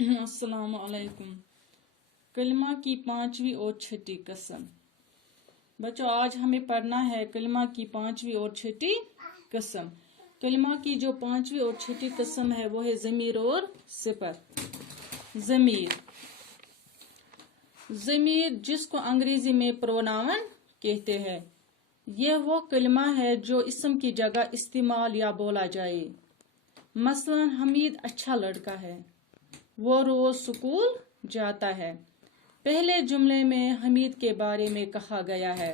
अस्सलाम वालेकुम। कलिमा की पांचवी और छठी कसम। बच्चों, आज हमें पढ़ना है कलिमा की पांचवी और छठी कसम। कलिमा की जो पांचवी और छठी कसम है वो है ज़मीर और सिफत। ज़मीर ज़मीर जिसको अंग्रेजी में प्रोनाउन कहते हैं, यह वो कलिमा है जो इस्म की जगह इस्तेमाल या बोला जाए। मसलन हमीद अच्छा लड़का है, वो रोज स्कूल जाता है। पहले जुमले में हमीद के बारे में कहा गया है,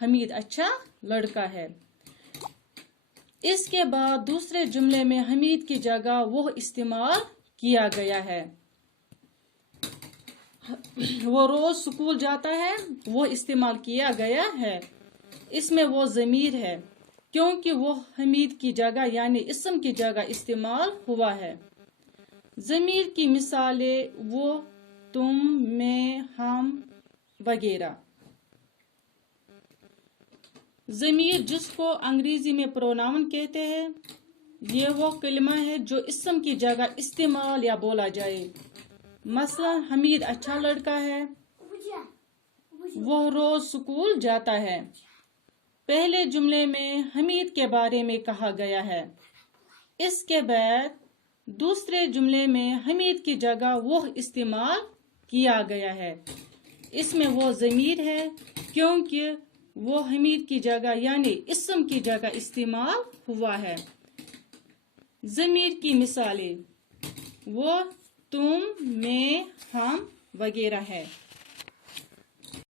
हमीद अच्छा लड़का है। इसके बाद दूसरे जुमले में हमीद की जगह वो इस्तेमाल किया गया है। वो रोज स्कूल जाता है, वो इस्तेमाल किया गया है। इसमें वो ज़मीर है क्योंकि वो हमीद की जगह यानी इस्म की जगह इस्तेमाल हुआ है। ज़मीर की मिसालें वो, तुम, मैं, हम वगैरह। ज़मीर जिसको अंग्रेजी में प्रोनाउन कहते हैं, ये वो कलिमा है जो इस्म की जगह इस्तेमाल या बोला जाए। मसलन हमीद अच्छा लड़का है, वो रोज स्कूल जाता है। पहले जुमले में हमीद के बारे में कहा गया है। इसके बाद दूसरे जुमले में हमीद की जगह वो इस्तेमाल किया गया है। इसमें वो ज़मीर है क्योंकि वो हमीद की जगह यानी इस्म की जगह इस्तेमाल हुआ है। ज़मीर की मिसालें वो, तुम, मैं, हम वगैरह है।